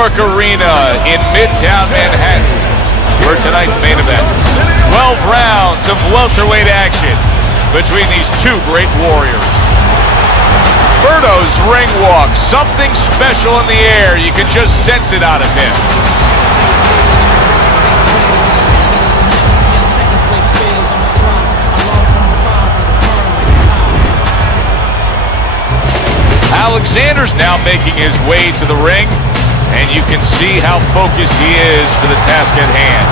York Arena in Midtown Manhattan for tonight's main event. 12 rounds of welterweight action between these two great warriors. Berto's ring walk, something special in the air. You can just sense it out of him. Alexander's now making his way to the ring, and you can see how focused he is for the task at hand.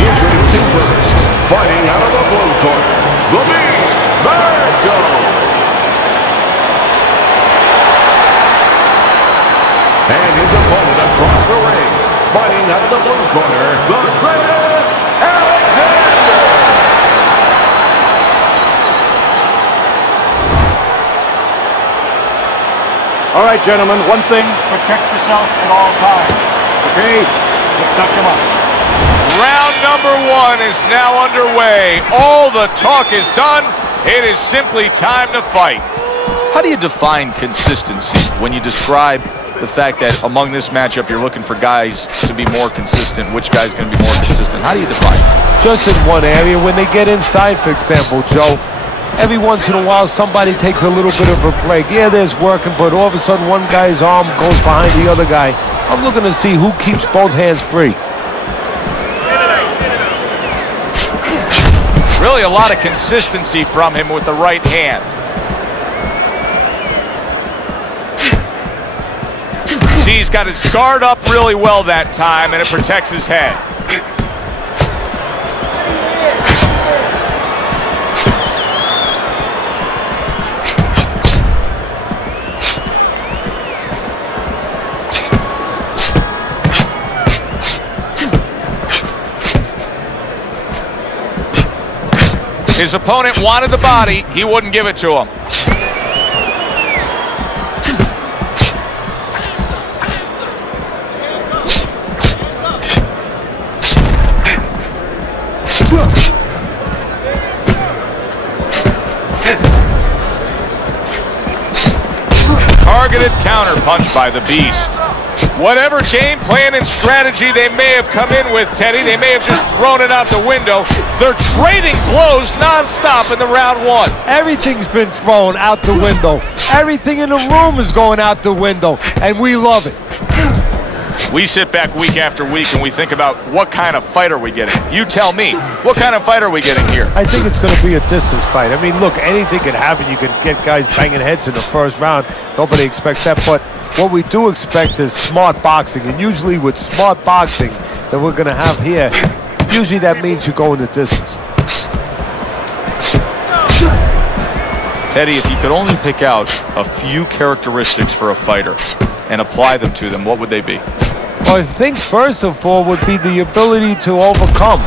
Introducing first, fighting out of the blue corner, the Beast, Berto. And his opponent across the ring, fighting out of the blue corner, the greatest, Alexander. All right, gentlemen, one thing, protect yourself at all times. Okay, let's touch him up. Round number one is now underway. All the talk is done. It is simply time to fight. How do you define consistency when you describe the fact that among this matchup you're looking for guys to be more consistent? Which guy's going to be more consistent? How do you define it? Just in one area. When they get inside, for example, Joe, every once in a while somebody takes a little bit of a break. Yeah, there's working, but all of a sudden one guy's arm goes behind the other guy. I'm looking to see who keeps both hands free. Really a lot of consistency from him with the right hand. See, he's got his guard up really well that time, and it protects his head. His opponent wanted the body. He wouldn't give it to him. Targeted counter punch by the Beast. Whatever game plan and strategy they may have come in with, Teddy, they may have just thrown it out the window. They're trading blows nonstop in the round one. Everything's been thrown out the window. Everything in the room is going out the window, and we love it. We sit back week after week and we think about what kind of fight are we getting. You tell me, what kind of fight are we getting here? I think it's going to be a distance fight. I mean, look, anything could happen. You could get guys banging heads in the first round. Nobody expects that, but what we do expect is smart boxing, and usually with smart boxing that we're going to have here, usually that means you go in the distance. Teddy, if you could only pick out a few characteristics for a fighter and apply them to them, what would they be? Well, I think first of all would be the ability to overcome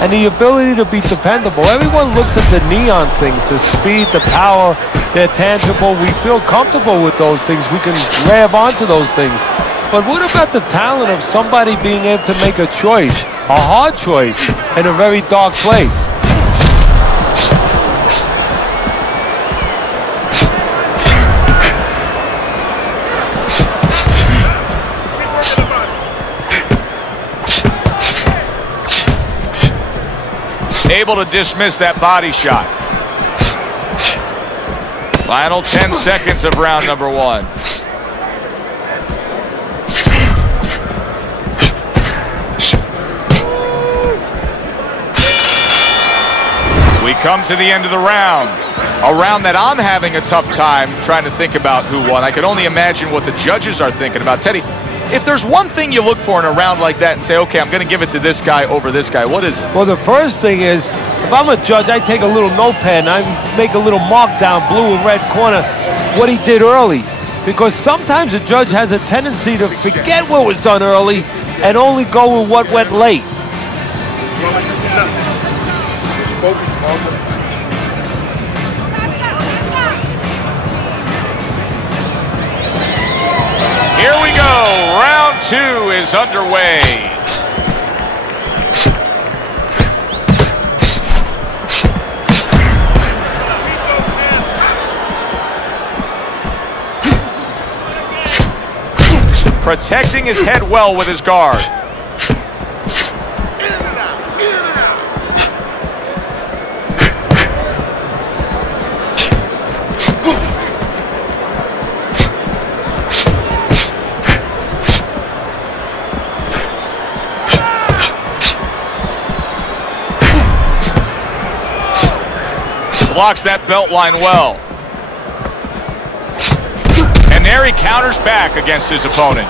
and the ability to be dependable. Everyone looks at the neon things, the speed, the power, they're tangible. We feel comfortable with those things. We can grab onto those things. But what about the talent of somebody being able to make a choice, a hard choice, in a very dark place? Able to dismiss that body shot. Final 10 seconds of round number one. We come to the end of the round. A round that I'm having a tough time trying to think about who won. I can only imagine what the judges are thinking about. Teddy, if there's one thing you look for in a round like that and say, okay, I'm going to give it to this guy over this guy, what is it? Well, the first thing is, if I'm a judge, I take a little notepad and I make a little mark down blue and red corner what he did early. Because sometimes a judge has a tendency to forget what was done early and only go with what went late. Here we go. Round two is underway. Protecting his head well with his guard. Blocks that belt line well. And there he counters back against his opponent.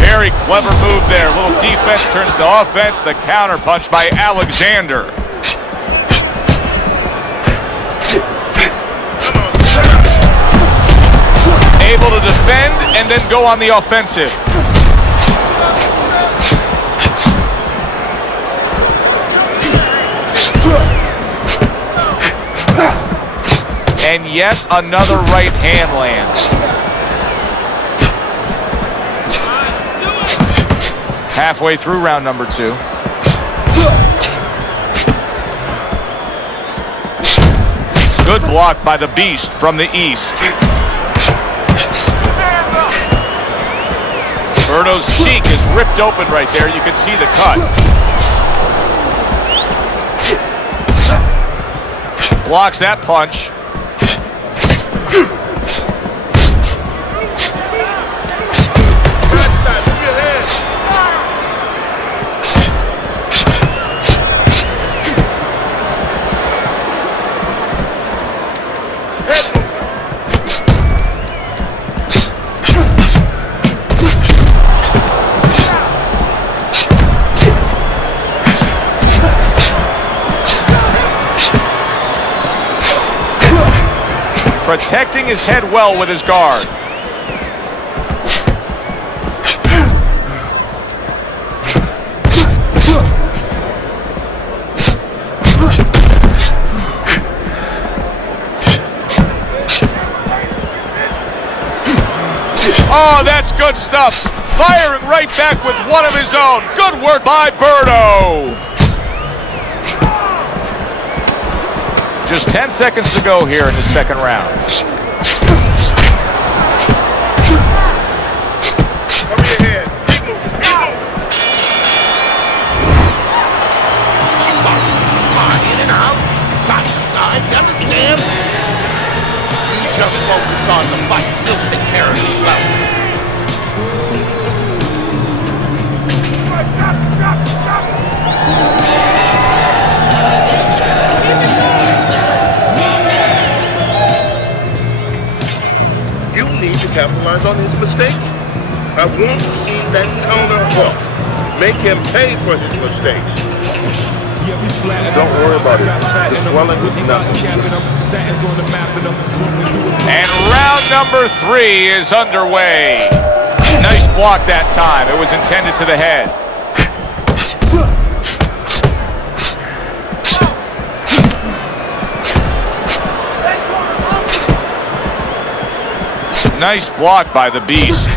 Very clever move there. A little defense turns to offense. The counter punch by Alexander. Able to defend and then go on the offensive. And yet another right hand lands. Halfway through round number 2. Good block by the Beast from the East. Berto's cheek is ripped open right there. You can see the cut. Blocks that punch. Protecting his head well with his guard. Oh, that's good stuff. Firing right back with one of his own. Good work by Berto. Just 10 seconds to go here in the second round. Over your head. In and out, side to side, you understand? You just focus on the fight. He'll take care of his well. Capitalize on his mistakes. I want to see that counter hook. Make him pay for his mistakes. Don't worry about it. The swelling is nothing. And round number 3 is underway. Nice block that time. It was intended to the head. Nice block by the Beast.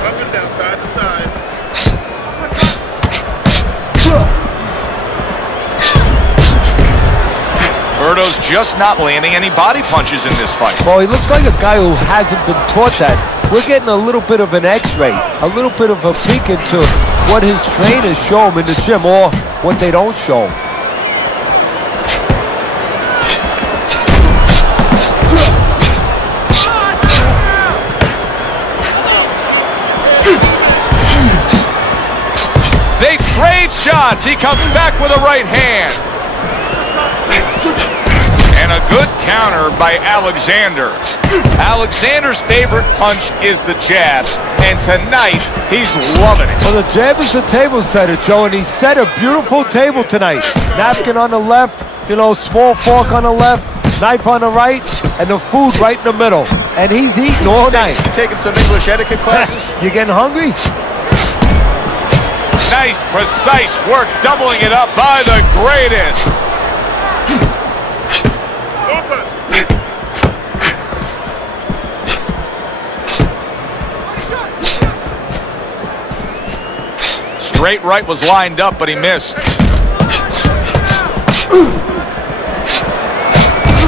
Up and down, side to side. Berto's just not landing any body punches in this fight. Well, he looks like a guy who hasn't been taught that. We're getting a little bit of an x-ray, a little bit of a peek into what his trainers show him in the gym or what they don't show him. They trade shots. He comes back with a right hand. And a good counter by Alexander. Alexander's favorite punch is the jab, and tonight he's loving it. Well, the jab is the table setter, Joe, and he set a beautiful table tonight. Napkin on the left, you know, small fork on the left, knife on the right, and the food right in the middle. And he's eating all night. You taking some English etiquette classes? You getting hungry? Nice, precise work, doubling it up by the greatest. Straight right was lined up, but he missed.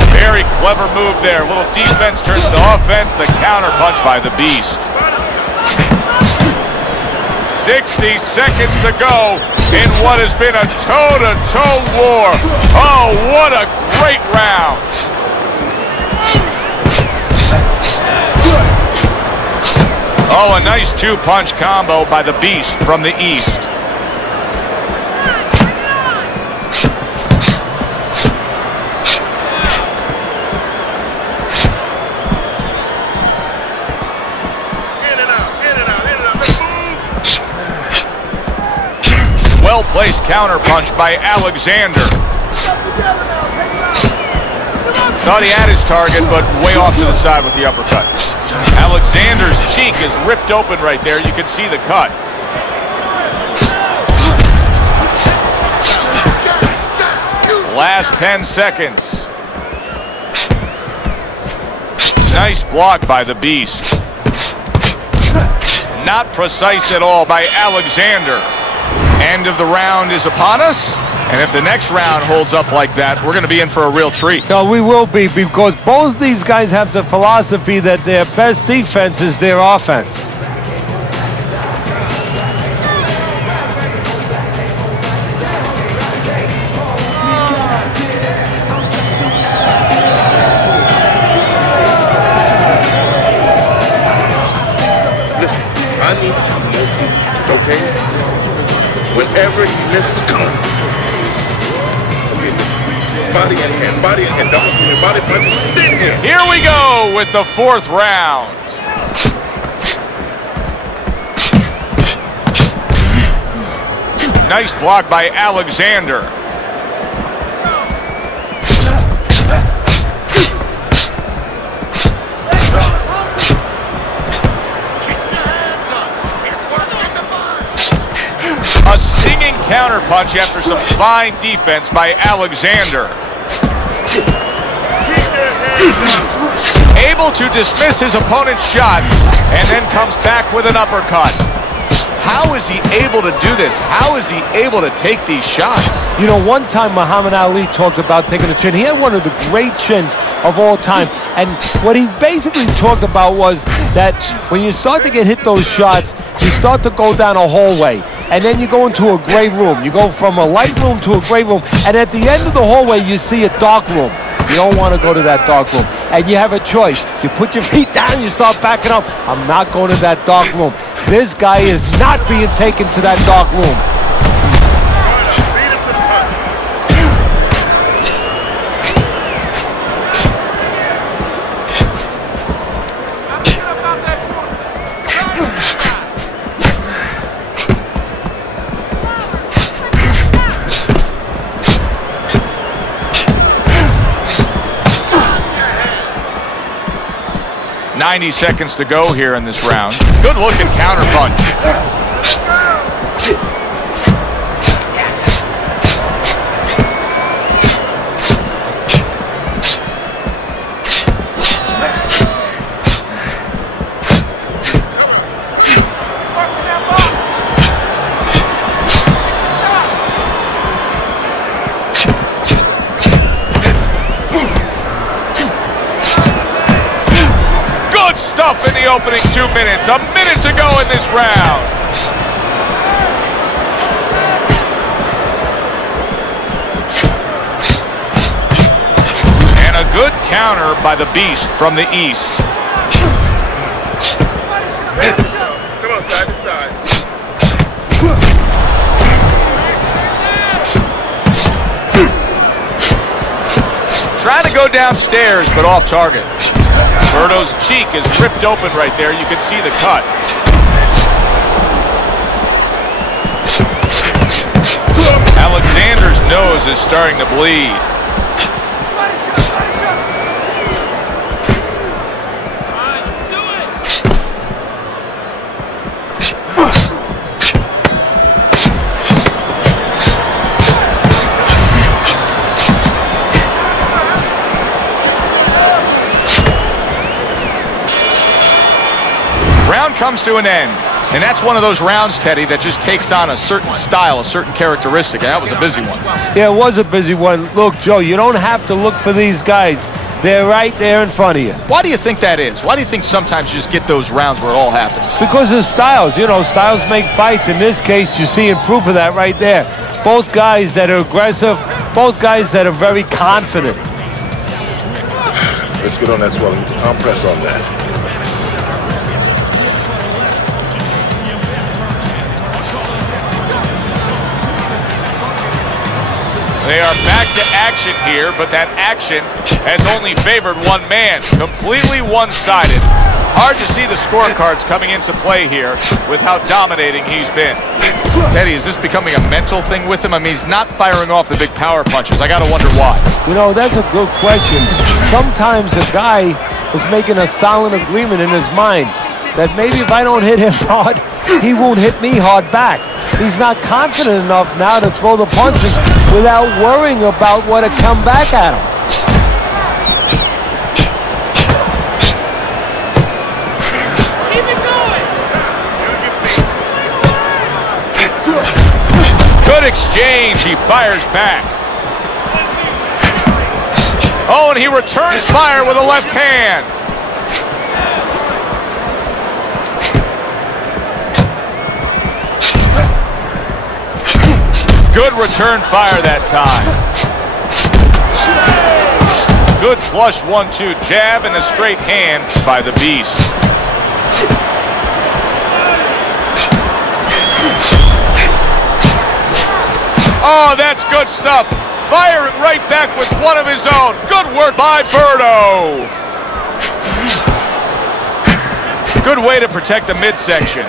Very clever move there. A little defense turns to offense. The counter punch by the Beast. 60 seconds to go in what has been a toe-to-toe war. Oh, what a great round. Oh, a nice two-punch combo by the Beast from the East. Well-placed counter punch by Alexander. Thought he had his target, but way off to the side with the uppercut. Alexander's cheek is ripped open right there. You can see the cut. Last 10 seconds. Nice block by the Beast. Not precise at all by Alexander. End of the round is upon us, and if the next round holds up like that, we're going to be in for a real treat. No, we will be, because both these guys have the philosophy that their best defense is their offense. Listen, I need some more teachers, okay? Whenever he misses, come on. Okay, listen. Body and hand, body and hand. Don't your body punches. Here we go with the fourth round. Nice block by Alexander. A stinging counter punch after some fine defense by Alexander. Able to dismiss his opponent's shot and then comes back with an uppercut. How is he able to do this? How is he able to take these shots? You know, one time Muhammad Ali talked about taking a chin. He had one of the great chins of all time. And what he basically talked about was that when you start to get hit those shots, you start to go down a hallway. And then you go into a gray room. You go from a light room to a gray room. And at the end of the hallway, you see a dark room. You don't want to go to that dark room. And you have a choice. You put your feet down, you start backing up. I'm not going to that dark room. This guy is not being taken to that dark room. 90 seconds to go here in this round. Good looking counter punch. In the opening 2 minutes, a minute to go in this round. And a good counter by the Beast from the East. Come on, side to side. Trying to go downstairs, but off target. Berto's cheek is ripped open right there. You can see the cut. Alexander's nose is starting to bleed. comes to an end. And that's one of those rounds, Teddy, that just takes on a certain style, a certain characteristic, and that was a busy one. Yeah, it was a busy one. Look, Joe, you don't have to look for these guys. They're right there in front of you. Why do you think that is? Why do you think sometimes you just get those rounds where it all happens? Because of styles. You know, styles make fights. In this case, you're seeing proof of that right there. Both guys that are aggressive, both guys that are very confident. Let's get on that swelling. Compress on that. They are back to action here, but that action has only favored one man. Completely one-sided. Hard to see the scorecards coming into play here with how dominating he's been. Teddy, is this becoming a mental thing with him? I mean, he's not firing off the big power punches. I got to wonder why. You know, that's a good question. Sometimes a guy is making a silent agreement in his mind that maybe if I don't hit him hard, he won't hit me hard back. He's not confident enough now to throw the punches without worrying about what to come back at him. Keep it going. Good exchange. He fires back. Oh, and he returns fire with a left hand. Good return fire that time. Good flush 1-2 jab and a straight hand by the Beast. Oh, that's good stuff. Firing right back with one of his own. Good work by Berto. Good way to protect the midsection.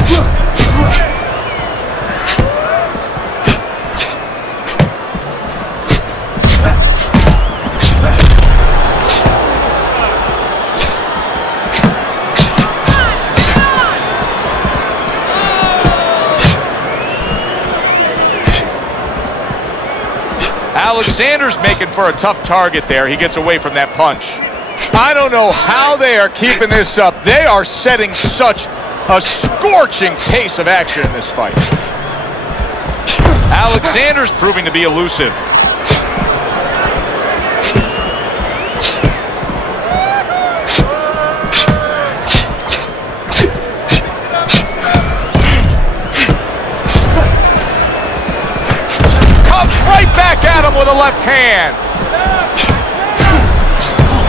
Alexander's making for a tough target there. He gets away from that punch. I don't know how they are keeping this up. They are setting such a scorching pace of action in this fight. Alexander's proving to be elusive. Back at him with a left hand.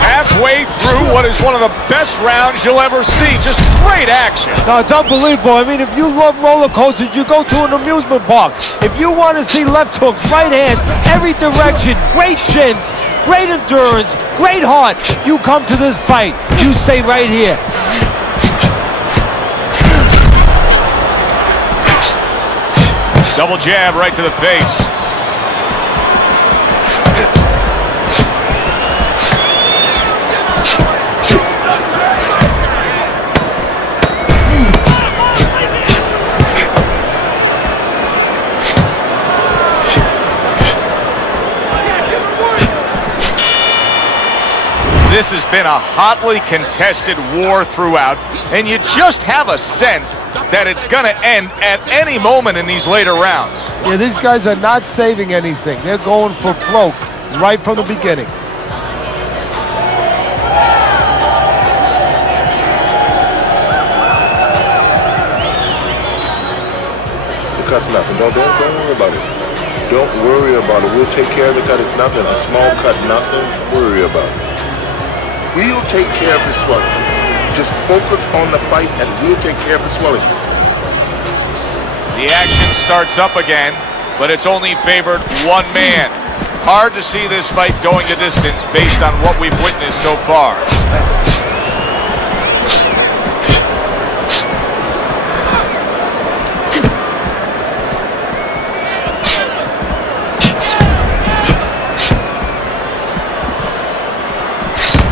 Halfway through what is one of the best rounds you'll ever see. Just great action. No, it's unbelievable. I mean, if you love roller coasters, you go to an amusement park. If you want to see left hooks, right hands, every direction, great chins, great endurance, great heart, you come to this fight. You stay right here. Double jab right to the face. This has been a hotly contested war throughout, and you just have a sense that it's going to end at any moment in these later rounds. Yeah, these guys are not saving anything. They're going for broke right from the beginning. The cut's nothing. Don't worry about it. Don't worry about it. We'll take care of the cut. It's nothing. A small cut, nothing to worry about. We'll take care of the swelling. Just focus on the fight and we'll take care of the swelling. The action starts up again, but it's only favored one man. Hard to see this fight going the distance based on what we've witnessed so far.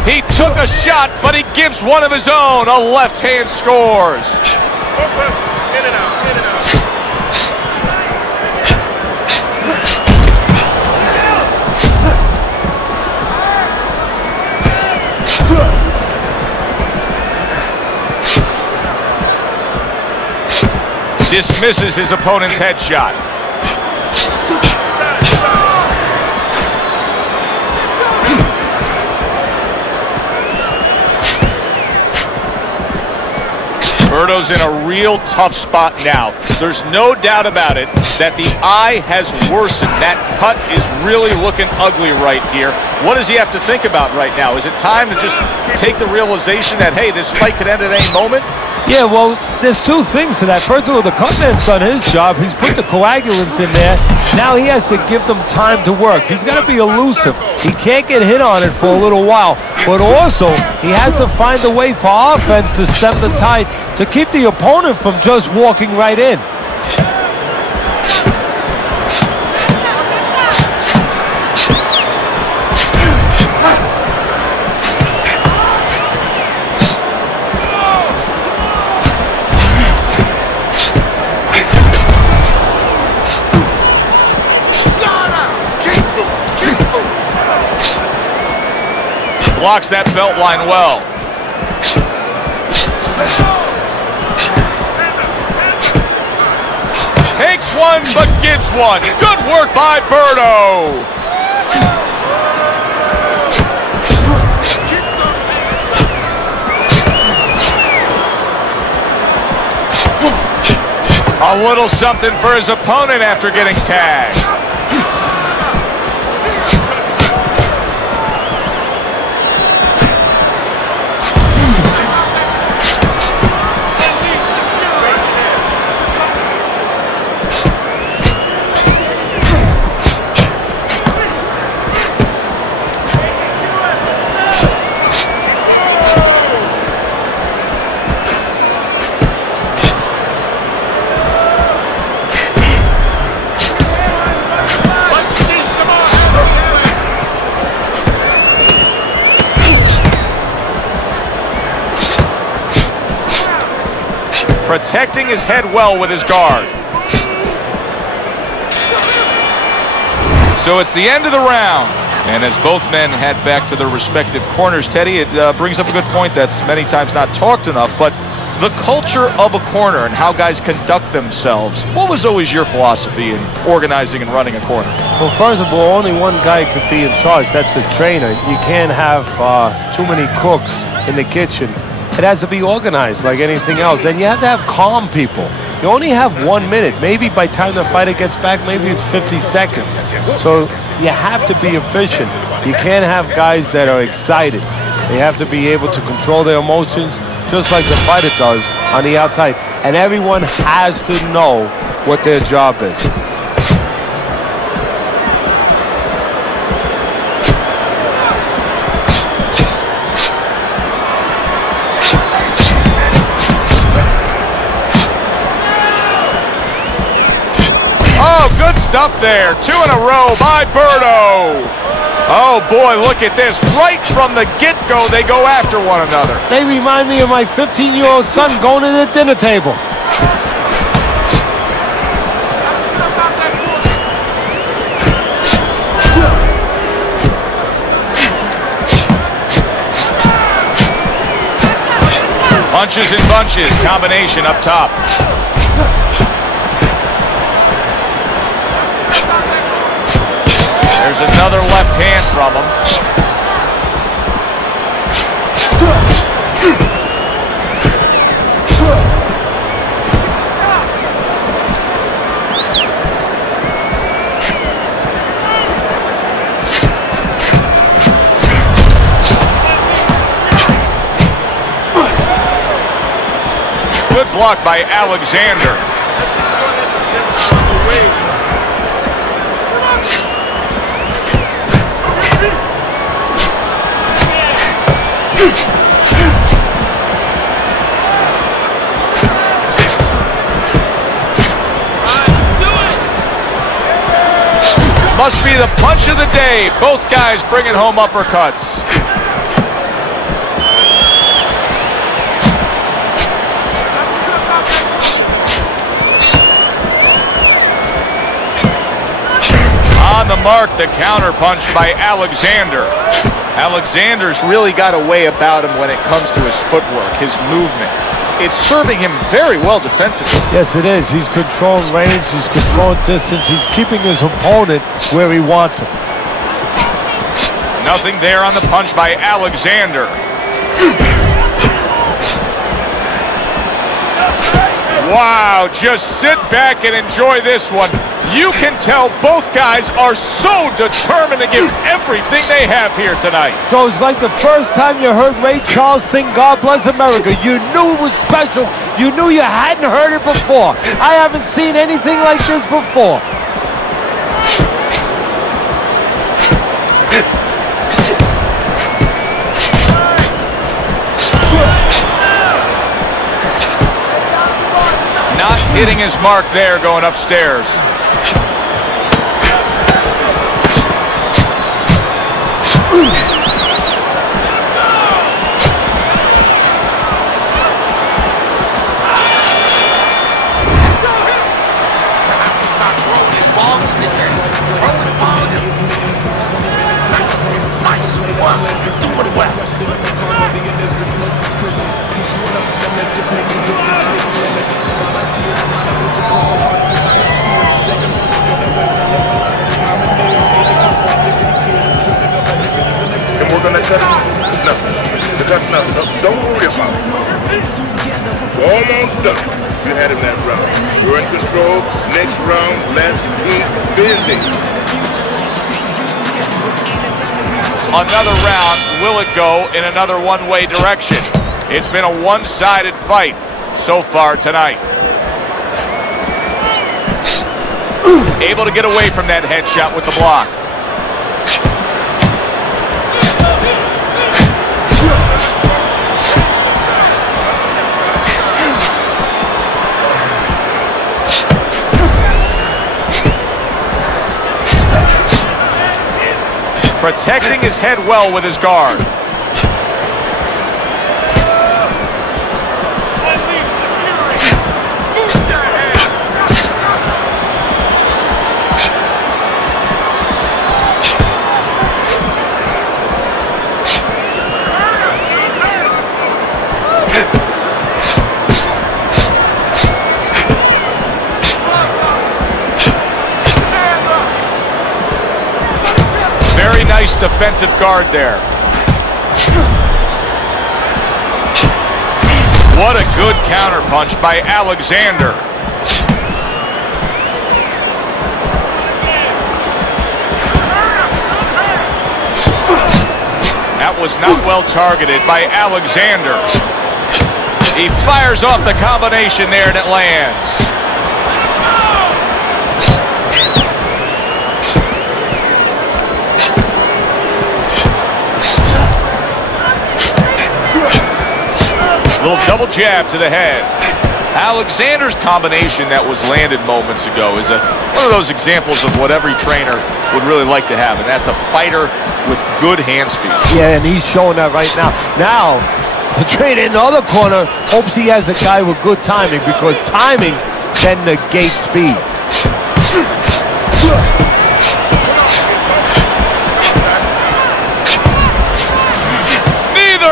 He took a shot, but he gives one of his own. A left hand scores. In and out, in and out. Dismisses his opponent's headshot. Berto's in a real tough spot now. There's no doubt about it that the eye has worsened. That cut is really looking ugly right here. What does he have to think about right now? Is it time to just take the realization that, hey, this fight could end at any moment? Yeah, well, there's two things to that. First of all, the cutman's done his job. He's put the coagulants in there. Now he has to give them time to work. He's got to be elusive. He can't get hit on it for a little while. But also, he has to find a way for offense to stem the tide to keep the opponent from just walking right in. Blocks that belt line well. Takes one, but gives one. Good work by Berto. A little something for his opponent after getting tagged. Protecting his head well with his guard. So it's the end of the round. And as both men head back to their respective corners, Teddy, it brings up a good point that's many times not talked enough, but the culture of a corner and how guys conduct themselves. What was always your philosophy in organizing and running a corner? Well, first of all, only one guy could be in charge. That's the trainer. You can't have too many cooks in the kitchen. It has to be organized like anything else. And you have to have calm people. You only have 1 minute. Maybe by the time the fighter gets back, maybe it's 50 seconds. So you have to be efficient. You can't have guys that are excited. They have to be able to control their emotions just like the fighter does on the outside. And everyone has to know what their job is. Good stuff there. 2 in a row by Berto. Oh, boy, look at this. Right from the get-go, they go after one another. They remind me of my 15-year-old son going to the dinner table. Punches and bunches. Combination up top. There's another left hand from him. Good block by Alexander. Must be the punch of the day. Both guys bringing home uppercuts. On the mark, the counter punch by Alexander. Alexander's really got a way about him when it comes to his footwork, his movement. it's serving him very well defensively. Yes, it is. He's controlling range, he's controlling distance, he's keeping his opponent where he wants him. Nothing there on the punch by Alexander. Wow, just sit back and enjoy this one. You can tell both guys are so determined to give everything they have here tonight. So it's like the first time you heard Ray Charles sing God Bless America. You knew it was special. You knew you hadn't heard it before. I haven't seen anything like this before. Not hitting his mark there going upstairs. That's nothing. Don't worry about it. We're almost done. You had him that round. You're in control. Next round, let's keep busy. Another round. Will it go in another one-way direction? It's been a one-sided fight so far tonight. Able to get away from that headshot with the block. Protecting his head well with his guard. Nice defensive guard there. What a good counterpunch by Alexander. That was not well targeted by Alexander. He fires off the combination there and it lands. Little double jab to the head. Alexander's combination that was landed moments ago is one of those examples of what every trainer would really like to have, and that's a fighter with good hand speed. Yeah, and he's showing that right now. Now, the trainer in the other corner hopes he has a guy with good timing, because timing can negate speed.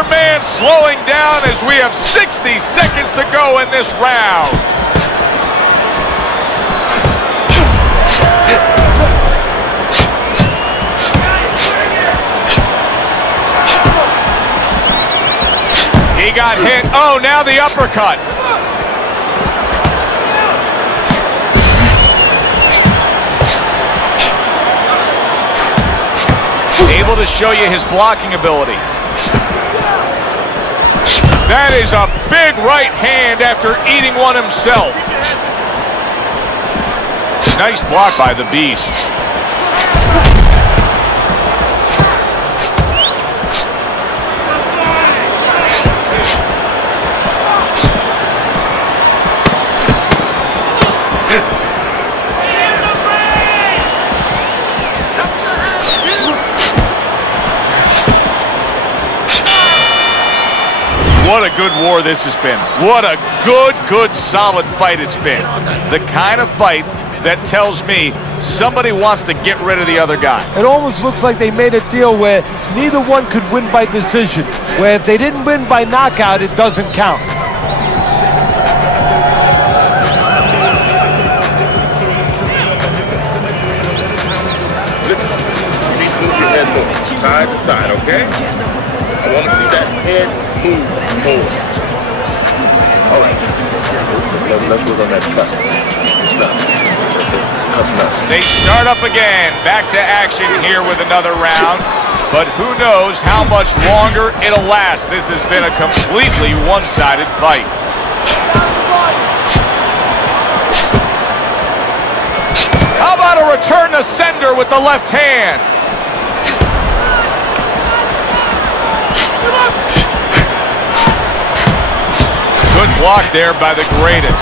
Man slowing down as we have 60 seconds to go in this round. He got hit. Oh, now the uppercut. Able to show you his blocking ability. That is a big right hand after eating one himself. Nice block by the Beast. What a good war this has been. What a good, solid fight it's been. The kind of fight that tells me somebody wants to get rid of the other guy. It almost looks like they made a deal where neither one could win by decision, where if they didn't win by knockout, it doesn't count. side, okay? I want to see that head move forward. All right. Let's work on that cut. They start up again. Back to action here with another round. But who knows how much longer it'll last. This has been a completely one-sided fight. How about a return to sender with the left hand? Good block there by the greatest.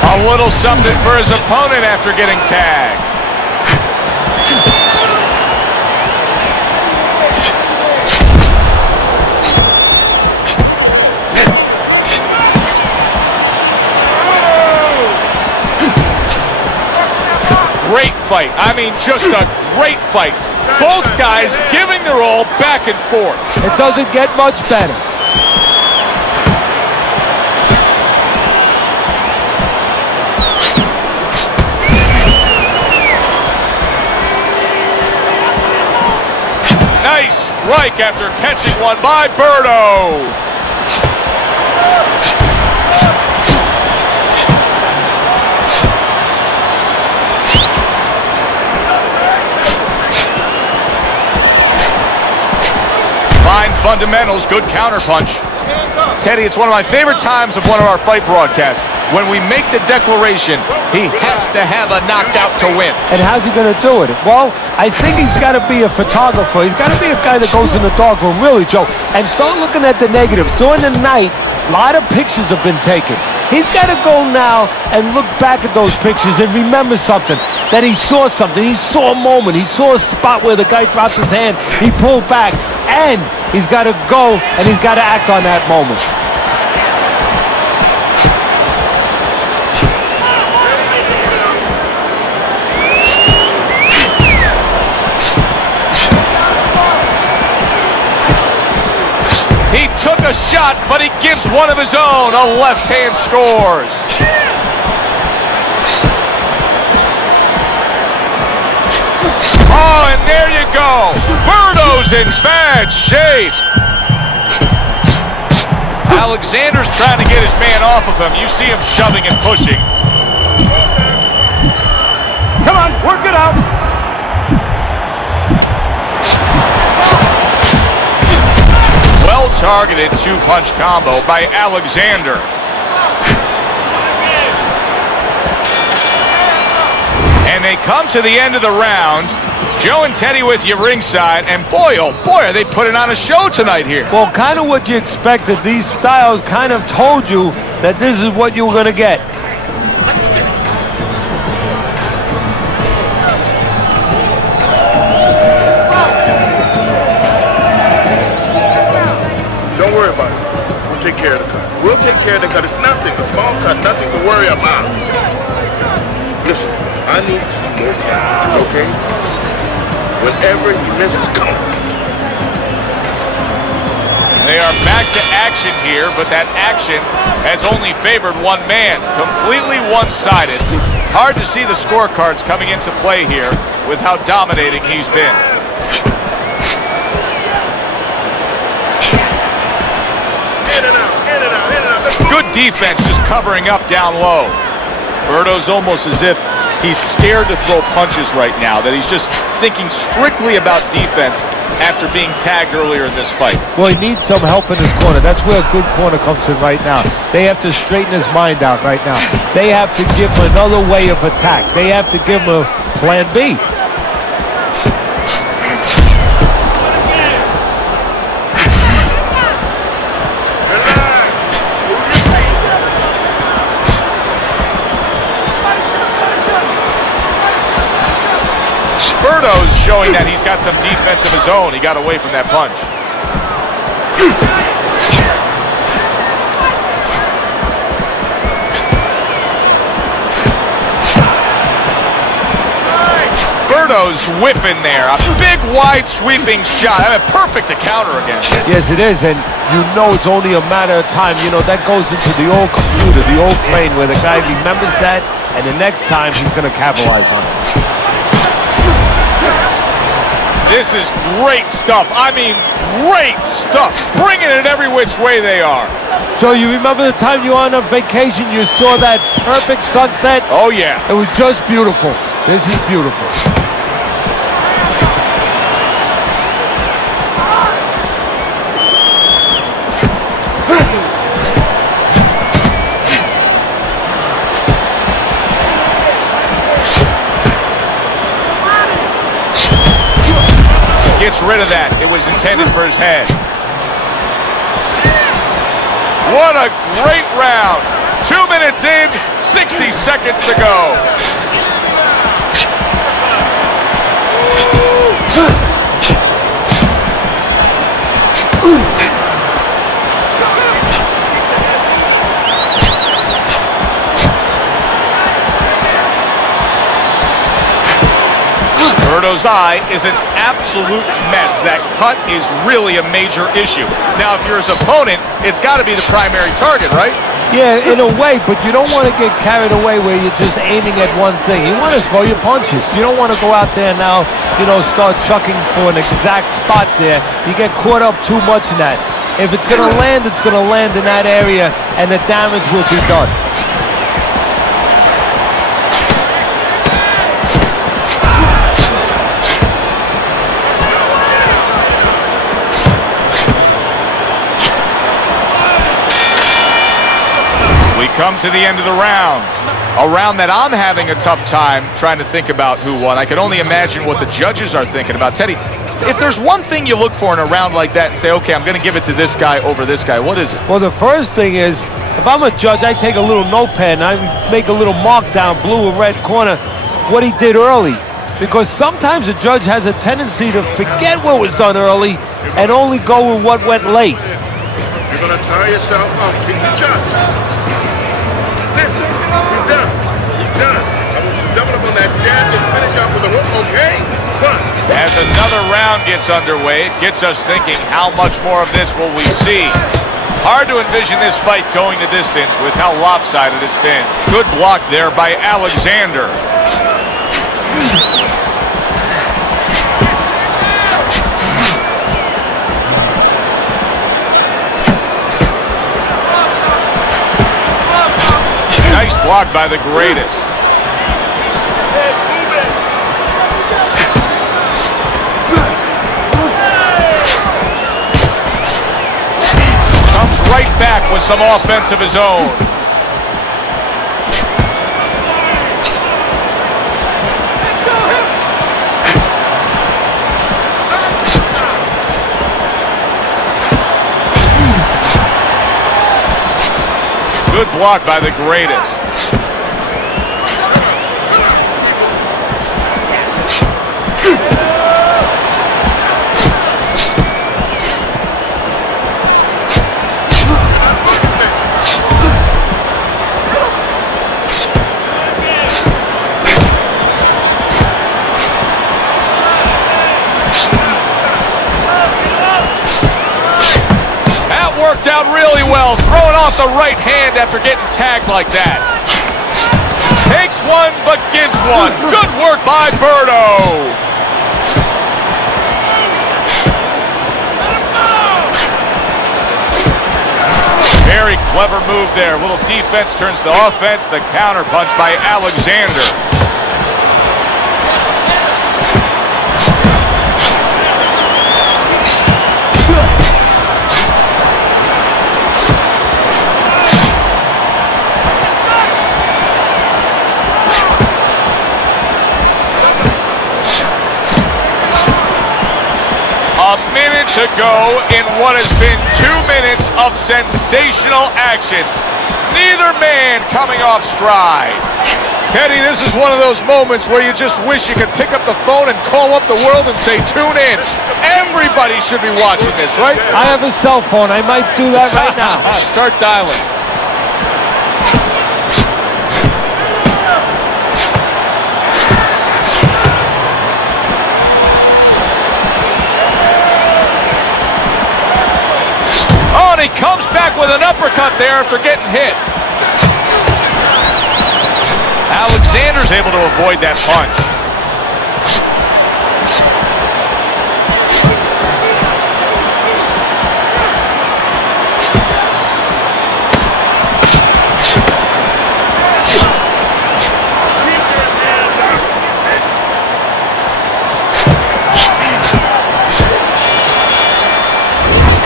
A little something for his opponent after getting tagged. Great fight. I mean, just a great fight. Both guys giving their all back and forth. It doesn't get much better. Nice strike after catching one by Berto. Fine fundamentals, good counterpunch. Teddy, it's one of my favorite times of one of our fight broadcasts. When we make the declaration, he has to have a knockout to win. And how's he going to do it? Well, I think he's got to be a photographer. He's got to be a guy that goes in the dark room, really, Joe, and start looking at the negatives. During the night, a lot of pictures have been taken. He's got to go now and look back at those pictures and remember something, that he saw something. He saw a moment. He saw a spot where the guy dropped his hand. He pulled back, and he's got to go, and he's got to act on that moment. He took a shot, but he gives one of his own. A left hand scores. Oh, and there you go. Berto's in bad shape. Alexander's trying to get his man off of him. You see him shoving and pushing. Come on, work it out. Well-targeted two-punch combo by Alexander. And they come to the end of the round. Joe and Teddy with you ringside, and boy, oh boy, are they putting on a show tonight here. Well, kind of what you expected. These styles kind of told you that this is what you were going to get. Don't worry about it. We'll take care of the cut. We'll take care of the cut. It's nothing. A small cut, nothing to worry about. Listen, I need to see more pictures, okay? Whenever he misses, come. They are back to action here, but that action has only favored one man. Completely one-sided. Hard to see the scorecards coming into play here with how dominating he's been. In and out, in and out, in and out. Good defense just covering up down low. Berto's almost as if he's scared to throw punches right now, that he's just thinking strictly about defense after being tagged earlier in this fight. Well, he needs some help in his corner. That's where a good corner comes in right now. They have to straighten his mind out right now. They have to give him another way of attack. They have to give him a plan B. Berto's showing that he's got some defense of his own. He got away from that punch. Berto's whiffing there. A big, wide, sweeping shot. I mean, perfect to counter against. Yes, it is, and you know it's only a matter of time. You know, that goes into the old computer, the old brain, where the guy remembers that, and the next time he's going to capitalize on it. This is great stuff. I mean, great stuff. Bringing it every which way they are. So you remember the time you were on a vacation, you saw that perfect sunset? Oh, yeah. It was just beautiful. This is beautiful. Gets rid of that. It was intended for his head. What a great round. 2 minutes in, 60 seconds to go. Berto's eye is an absolute mess. That cut is really a major issue. Now, if you're his opponent, it's got to be the primary target, right? Yeah, in a way, but you don't want to get carried away where you're just aiming at one thing. You want to throw your punches. You don't want to go out there now, you know, start chucking for an exact spot there. You get caught up too much in that. If it's going to land, it's going to land in that area, and the damage will be done. Come to the end of the round. A round that I'm having a tough time trying to think about who won. I can only imagine what the judges are thinking about. Teddy, if there's one thing you look for in a round like that and say, okay, I'm going to give it to this guy over this guy, what is it? Well, the first thing is, if I'm a judge, I take a little notepad and I make a little mark down, blue or red corner, what he did early. Because sometimes a judge has a tendency to forget what was done early and only go with what went late. You're going to tire yourself up. See the judge. Listen, you're done. You're done. I want you to double up on that jab and finish off with a hook, okay? Come on. As another round gets underway, it gets us thinking, how much more of this will we see? Hard to envision this fight going the distance with how lopsided it's been. Good block there by Alexander. Nice block by the greatest. Comes right back with some offense of his own. Good block by the greatest. Worked out really well, throwing off the right hand after getting tagged like that. Takes one, but gives one. Good work by Berto. Very clever move there. A little defense turns to offense. The counter punch by Alexander. A minute to go in what has been 2 minutes of sensational action. Neither man coming off stride. Teddy, this is one of those moments where you just wish you could pick up the phone and call up the world and say, tune in. Everybody should be watching this, right? I have a cell phone. I might do that right now. Start dialing. and he comes back with an uppercut there after getting hit. Alexander's able to avoid that punch.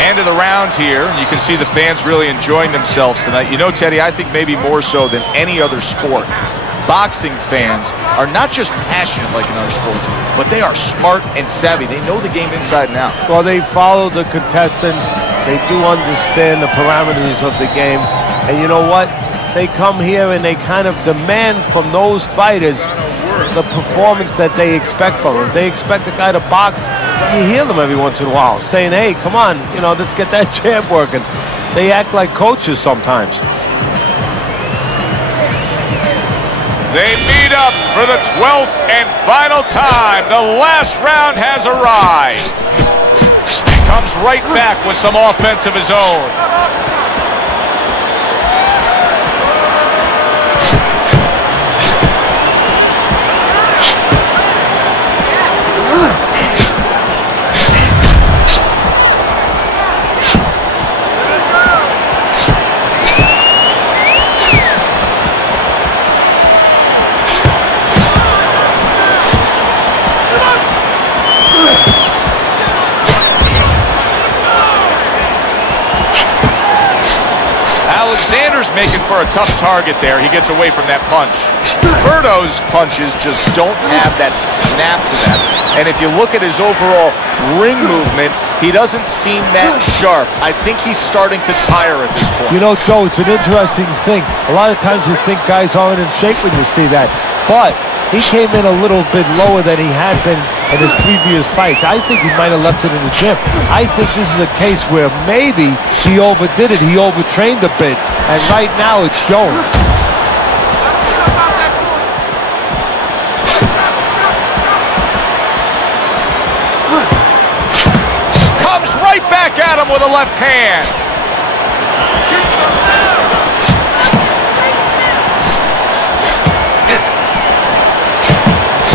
End of the round here. You can see the fans really enjoying themselves tonight. You know, Teddy, I think maybe more so than any other sport, boxing fans are not just passionate like in other sports, but they are smart and savvy. They know the game inside and out. Well, they follow the contestants. They do understand the parameters of the game. And you know what? They come here and they kind of demand from those fighters the performance that they expect from them. They expect a guy to box. You hear them every once in a while saying, hey, come on, you know, let's get that jab working. They act like coaches sometimes. They meet up for the 12th and final time. The last round has arrived. He comes right back with some offense of his own. Alexander's making for a tough target there. He gets away from that punch. Berto's punches just don't have that snap to them. And if you look at his overall ring movement, he doesn't seem that sharp. I think he's starting to tire at this point. You know, Joe, it's an interesting thing. A lot of times you think guys aren't in shape when you see that. But he came in a little bit lower than he had been in his previous fights. I think he might have left it in the gym. I think this is a case where maybe he overdid it. He overtrained a bit. And right now it's showing. Comes right back at him with a left hand.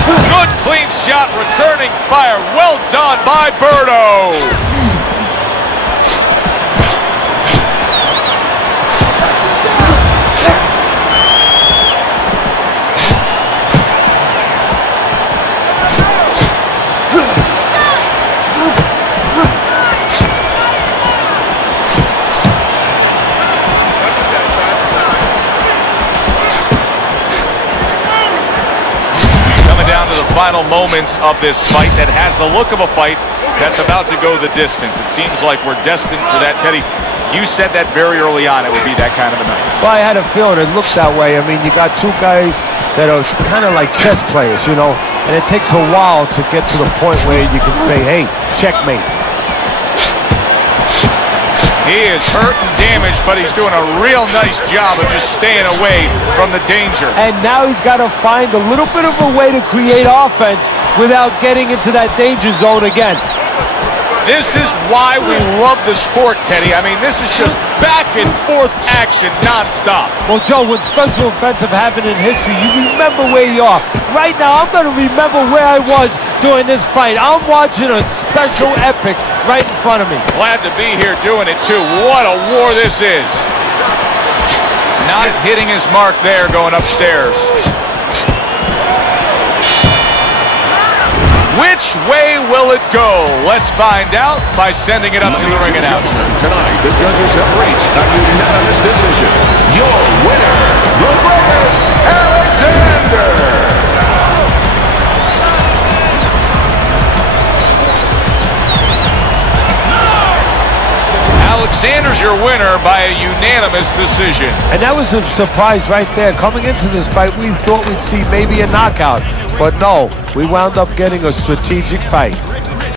Good clean shot, returning fire. Well done by Berto. Final moments of this fight that has the look of a fight that's about to go the distance. It seems like we're destined for that, Teddy. You said that very early on it would be that kind of a night. Well, I had a feeling it looked that way. I mean, you got two guys that are kind of like chess players, you know, and it takes a while to get to the point where you can say, hey, checkmate. He is hurt and damaged, but he's doing a real nice job of just staying away from the danger. And now he's got to find a little bit of a way to create offense without getting into that danger zone again. This is why we love the sport, Teddy. I mean, this is just back and forth action nonstop. Well, Joe, when special offensive happened in history, you remember where you are. Right now, I'm going to remember where I was during this fight. I'm watching a special epic right in front of me. Glad to be here doing it, too. What a war this is. Not hitting his mark there going upstairs. Which way will it go? Let's find out by sending it up to the ring announcer. Tonight, the judges have reached a unanimous decision. Your winner, the greatest, Alexander! Alexander's your winner by a unanimous decision. And that was a surprise right there. Coming into this fight, we thought we'd see maybe a knockout. But no, we wound up getting a strategic fight.